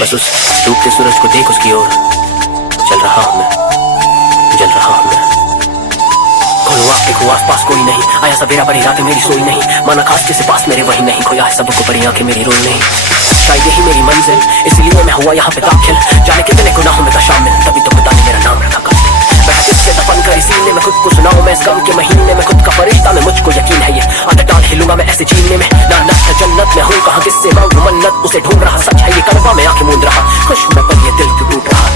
बस उस डूबते सूरज को देख, उसकी ओर चल रहा हूँ मैं, जल रहा हूँ मैं। खोलो आँख देखो आसपास कोई नहीं, आया सवेरा बड़ी रातें मेरी सोई नहीं, माना खास किसी पास मेरे वही नहीं, खोया है सबको बड़ी आंखें मेरी रोई नहीं। शायद यही मेरी मंजिल, इसलिए मैं हुआ यहाँ पे दाखिल, जाने कितने गुनाहों में था शामिल, तभी तो खुदा ने मेरा नाम रखा कातिल। मैं किससे दफन कर इसीलिए मैं खुद को सुनाऊं, मैं इस गम के महीने में खुद का फरिश्ता में, मुझको यकीन है ये आदत डाल हिलूंगा मैं ऐसे जीने में, ना नफ्स है जन्नत में हूँ कहाँ किससे मांगू मन्नत, उसे ढूंढ रहा सच है ये कलवा में आंखें मूंद रहा, खुश हूँ मैं पर ये दिल क्यों टूट रहा।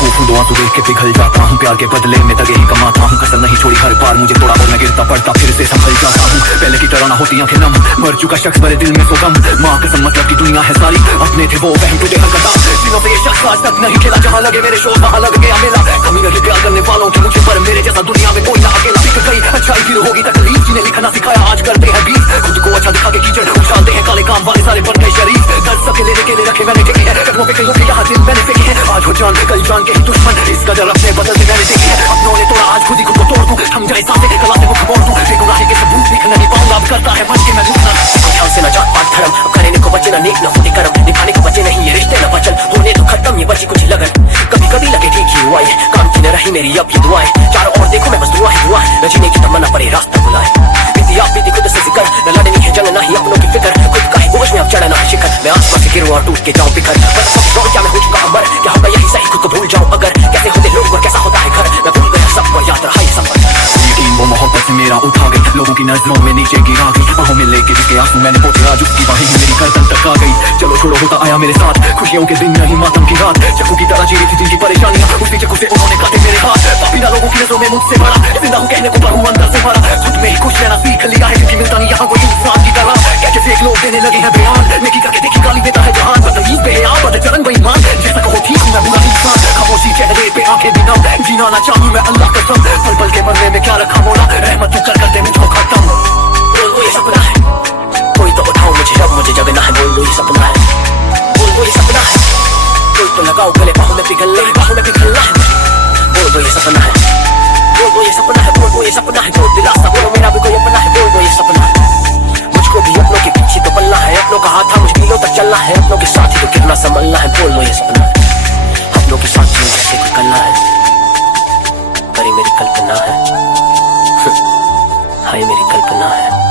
दुआ तो देख के पिघल जाता हूँ, प्यार के बदले में दगे ही कमाता हूँ, कसम नहीं छोड़ी हर बार मुझे तोड़ा और मैं गिरता पड़ता फिर से संभल जाता हूँ, पहले की तरह ना होती आंखें नम, मर चुका शख्स मेरे दिल में सो गम, माँ कसम मतलब की दुनिया है सारी अपने थे वो वहम टूटे हर कदम, दिनों से ये शख्स आज तक नहीं खेला, जहाँ लगे मेरे शोर वहाँ लग गया मेला, कमी रही प्यार करने वालों की मुझे पर मेरे जैसा दुनिया में कोई ना अकेला, बिक गई अच्छाई फिर होगी तकलीफ, जिन्हें लिखना सिखाया आज करते हैं बीफ, खुद को अच्छा दिखा के कीचड़ उछालते हैं, काले काम वाले सारे बन गए शरीफ, दर्द सके लेने के लिए रखे मैंने टिके हैं, कदमों पे कईयों के यहाँ दिन मैंने फेंके हैं, आज हो जान के कल जान के ही दुश्मन, इस कदर अपने बदलते मैंने देखे हैं, अपनों ने तोड़ा आज खुद ही खुद को तोड़ दूं, हम जाए सांसें कला से मुख मोड़ दूं, बेगुनाही के सबूत दिख नहीं पाऊंगा, अब करता है मन के मैं लूटना, ध्यान से न जात पात धर्म, अब करने को बचे न नेक न फूटे कर्म, निभाने को बचे नहीं ये रिश्ते न वचन, होने तो खत्म ये बची कुछ लगन, कभी कभी लगे ठीक ही हुआ है, काम की न रही मेरी अब ये दुआएं, चारों ओर देखो मैं बस दुआ ही दुआ, न जीने की तमन्ना पड़े रास्ता बुलाए, बीती आप बीती खुद से जिक्र, न लड़नी है जंग ना ही अपनों की फिक्र, खुद का ही बोझ में अब चढ़ना है शिखर, मैं आसपास से गिरूं और टूट के जाऊं बिखर, बस सब क्या मैं हो चुका अमर, क्या होगा यही सही खुद को भूल जाऊं अगर, कैसे होते लोग और कैसा होता है घर, मैं भूल गया सब पर याद रहा ये सफर, यकीन वो मोहब्बत से मेरा उठा गई, लोगों की नजरों में नीचे गिरा गई, बाहों में लेके जिसके आंसू मैंने पोछे आज उसकी बाहें ही मेरी गर्दन तक आ गई, चलो छोड़ो होता आया मेरे साथ, खुशियों के दिन नहीं मातम की रात, चक्कू की तरह चीरी थी जिनकी परेशानियां, उसी चक्कू से उन्होंने काटे मेरे हाथ, पापी ना लोगों की नजरों में मुझसे बड़ा, जिंदा हूँ कहने को पर हूँ अंदर से भरा, खुद में ही खुश रहना सीख लिया है क्योंकि मिलता नहीं यहाँ कोई इंसान की तरह, कैसे फेक लोग देने लगे हैं बयान, नेकी करके देखी गाली देता है जहान, बदतमीज बेहया बदचलन बेईमान, जैसा कहो ठीक हूँ मैं बुरा इंसान, खामोशी चेहरे पे आंखें बिना, जीना ना चाहूँ मैं अल्लाह कसम, पल पल के मरने में क्या रखा मोला, रहमत तू कर दे मुझको खत्म, बोल वो ये सपना है, कोई तो उठाओ मुझे अब मुझे जगना है, बोल वो ये सपना है, बोल वो ये सपना है, कोई तो लगाओ गले बाहों में पिघलना है, बोल वो ये सपना है, बोल वो ये सपना है, बोल वो ये सपना है, बोल दिलासा बोलो मेरा भी कोई अपना है, बोल वो ये सपना है, मुझको भी अपनों के पीछे तो पलना है, अपनों का हाथ था मुश्किलों तक चलना है, अपनों के साथ ही तो गिरना संभलना है, बोल वो ये सपना है, अपनों के साथ ही जैसे कुछ करना है, पर ये मेरी कल्पना है, हाय मेरी कल्पना है।